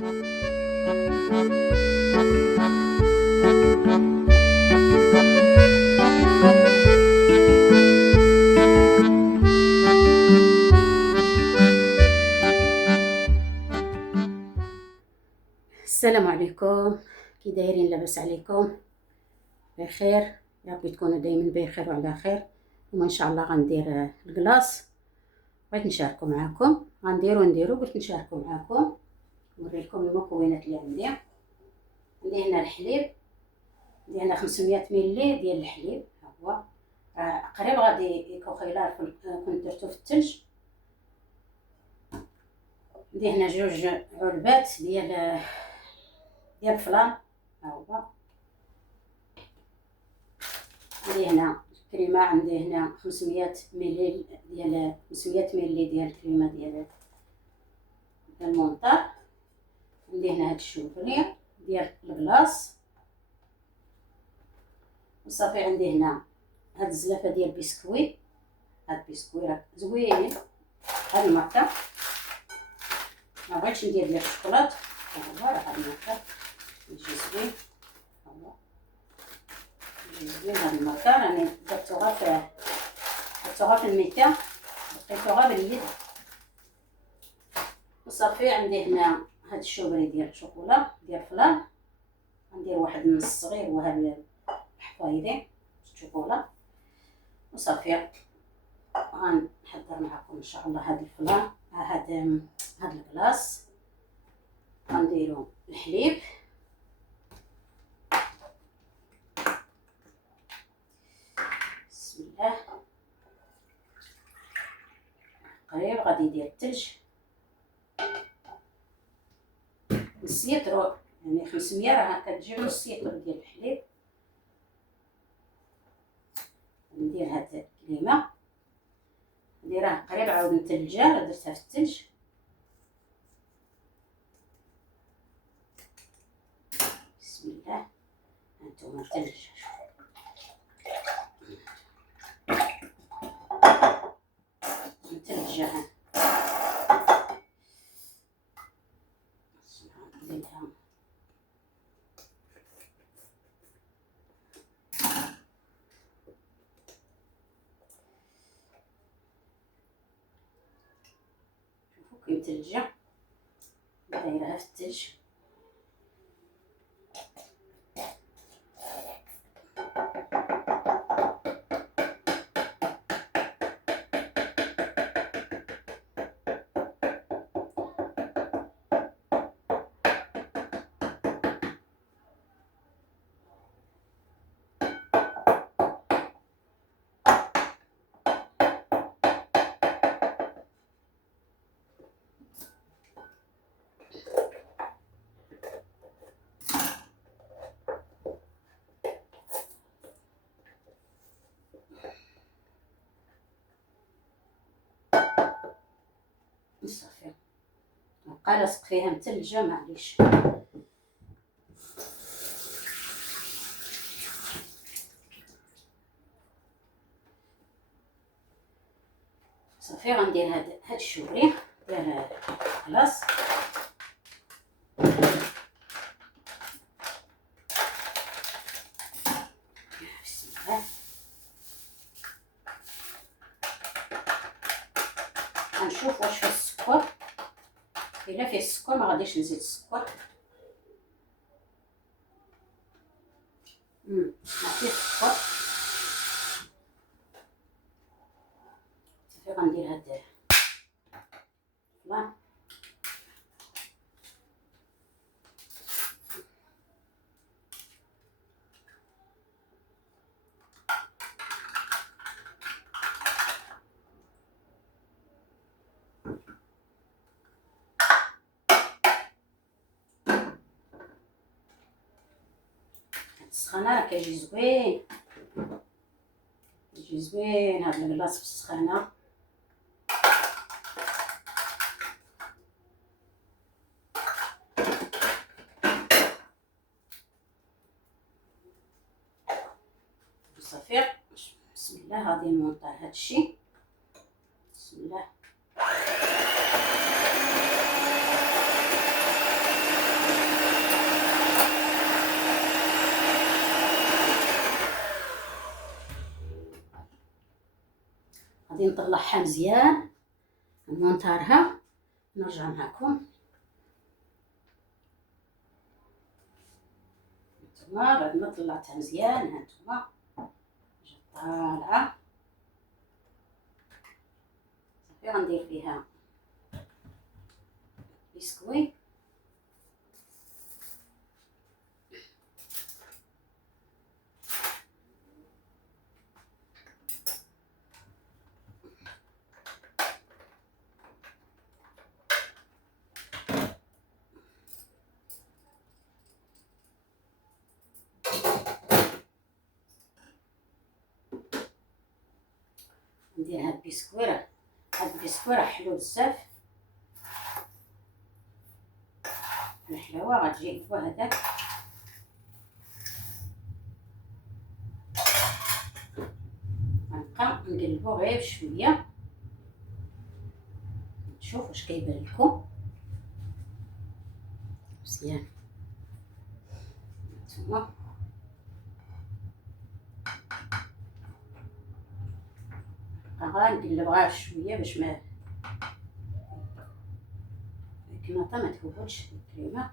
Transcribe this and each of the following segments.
السلام عليكم، كي دايرين؟ لاباس عليكم؟ بخير؟ يا ربي تكونوا دايما بخير وعلى خير. وما ان شاء الله غندير الكلاص، بغيت نشاركو معاكم. نديرو قلت نشاركو معاكم، نوريلكم المكونات اللي عندي. عندي هنا الحليب، عندي هنا 500 ملي ديال الحليب. ها هو قريب غادي يكون كنت درتو في الثلج. عندي هنا 2 علبات ديال الفلان. ها هو عندي هنا كريمه، عندي هنا 500 ملي ديال الكريمه ديال المونطار. عندي هنا هاد الشوفري ديال الكلاص وصافي. عندي هنا هاد الزلافه ديال البسكويت، هاد البسكويت راه زوينين. هاد الماركه ما بغيتش ندير ديال الشوكولات، ها هو راه هاد الماركه يجي زوين. ها هو يجي زوين هاد الماركه، راني درتوها في الميكا، لقيتوها باليد وصافي. عندي هنا هاد الشوبري ديال الشوكولا ديال فلان، غندير واحد النص صغير وهاد الحفايضين الشوكولا وصافي. غنحضر معكم ان شاء الله هاد الفلان، هاد الكلاص. غنديرو الحليب، بسم الله. قريب غادي يدير الثلج، نص لتر، يعني 500 راه كتجيب نص لتر ديال الحليب. ندير هاد الكريمه، نديرها قريب عاود نثلجها، درتها في الثلج. بسم الله. هانتوما الثلج نثلجها، نزيدها شوفو كي مثلجه، دايرها في الثلج. صافي بقى لاصق فيها مثلجه، معليش. صافي غندير هاد الشوري ديال الكلاص. بسم الله. غنشوف واش فيه السكر، الا فيه السكر ما غاديش نزيد السكر. ما فيه السكر. صافي غندير هاد فلان. السخانه راه كيجي زوين، يجي زوين هاد الكلاص في السخانه. صافي بسم الله. غادي نوضع هادشي، بسم الله. نطلعها مزيان نمونطارها، نرجع معكم. هانتوما بعد ما طلعتها مزيان، هانتوما جات طالعه. صافي غندير فيها بسكوي. ندير هاد البسكوي، هاد البسكوي راه حلو بزاف. الحلاوه غتجي هو هذاك. غنبقى نقلبو غير بشويه، نشوف واش كيبان لكم مزيان. هانتوما غنقلب غير شويه باش ما الكناطه ما تهبطش الكريمه.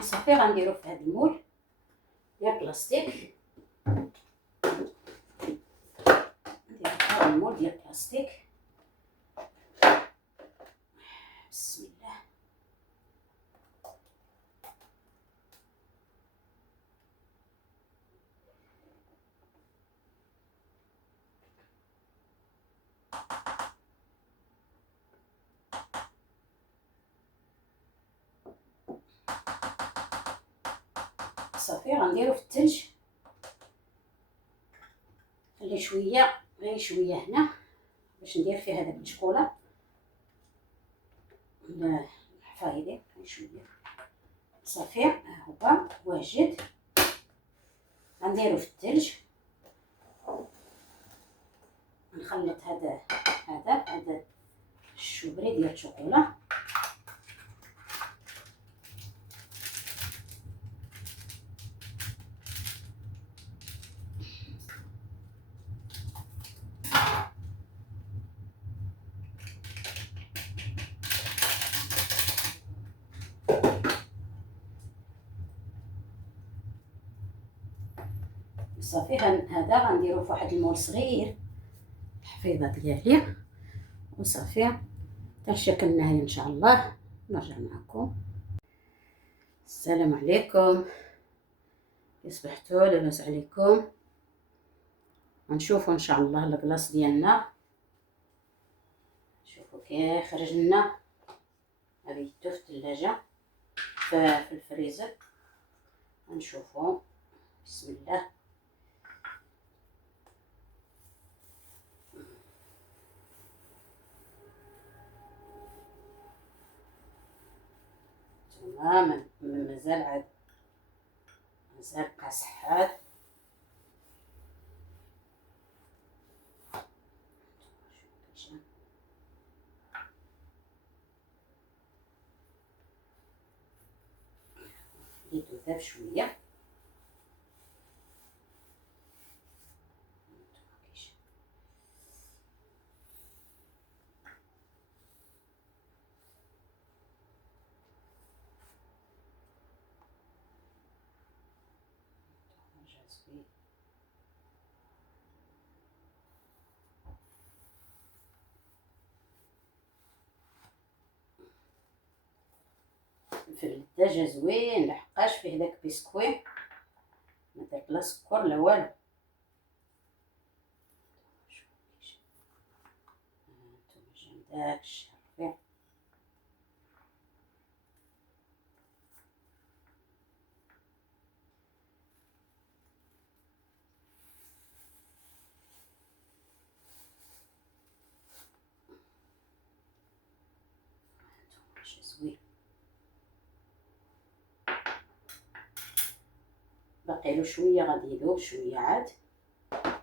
صافي غنديرو في هاد المول ديال بلاستيك، نديرو في المول ديال بلاستيك. بسم الله. صافي غنديرو في الثلج، خلي شويه غير شويه هنا باش ندير فيه هذاك الشكولا الحفايدي غير شويه. صافي ها هو واجد. غنديرو في الثلج، نخلط هذا الشوبري ديال الشوكولا. صافي هذا غنديرو في واحد المول صغير الحفيظه ديالي، وصافي تنشكل النهايه ان شاء الله. نرجع معكم. السلام عليكم، صبحتوا لاباس عليكم. غنشوفوا ان شاء الله الكلاص ديالنا. شوفوا كي خرج لنا، ريتو في الثلاجه في الفريزر. غنشوفوا. بسم الله. تماما مازال عاد مازال بقى صحاد. خليتو ذاب شويه. الفلفل الدجاج زوين، لحقاش فيه داك بسكوي، ما درت لا سكر لا والو. هانتوما داك الشيء رفيع. باقي له شويه، غادي يذوب شويه عاد.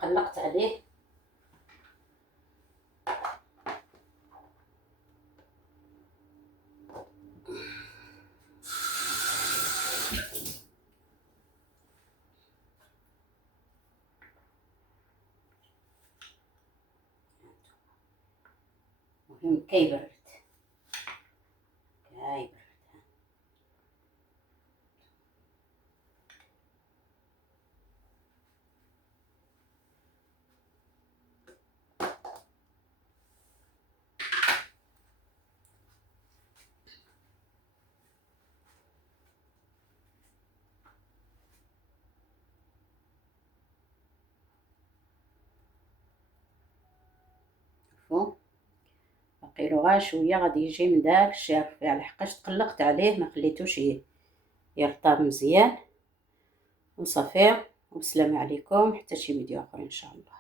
قلقت عليه. المهم كيبرد كيبرد. شوفوا باقي له غير شويه، غادي يجي من داك الشيء رفيع، لحقاش تقلقت عليه ما خليتوش يرطب مزيان. وصافي، والسلام عليكم حتى شي فيديو اخر ان شاء الله.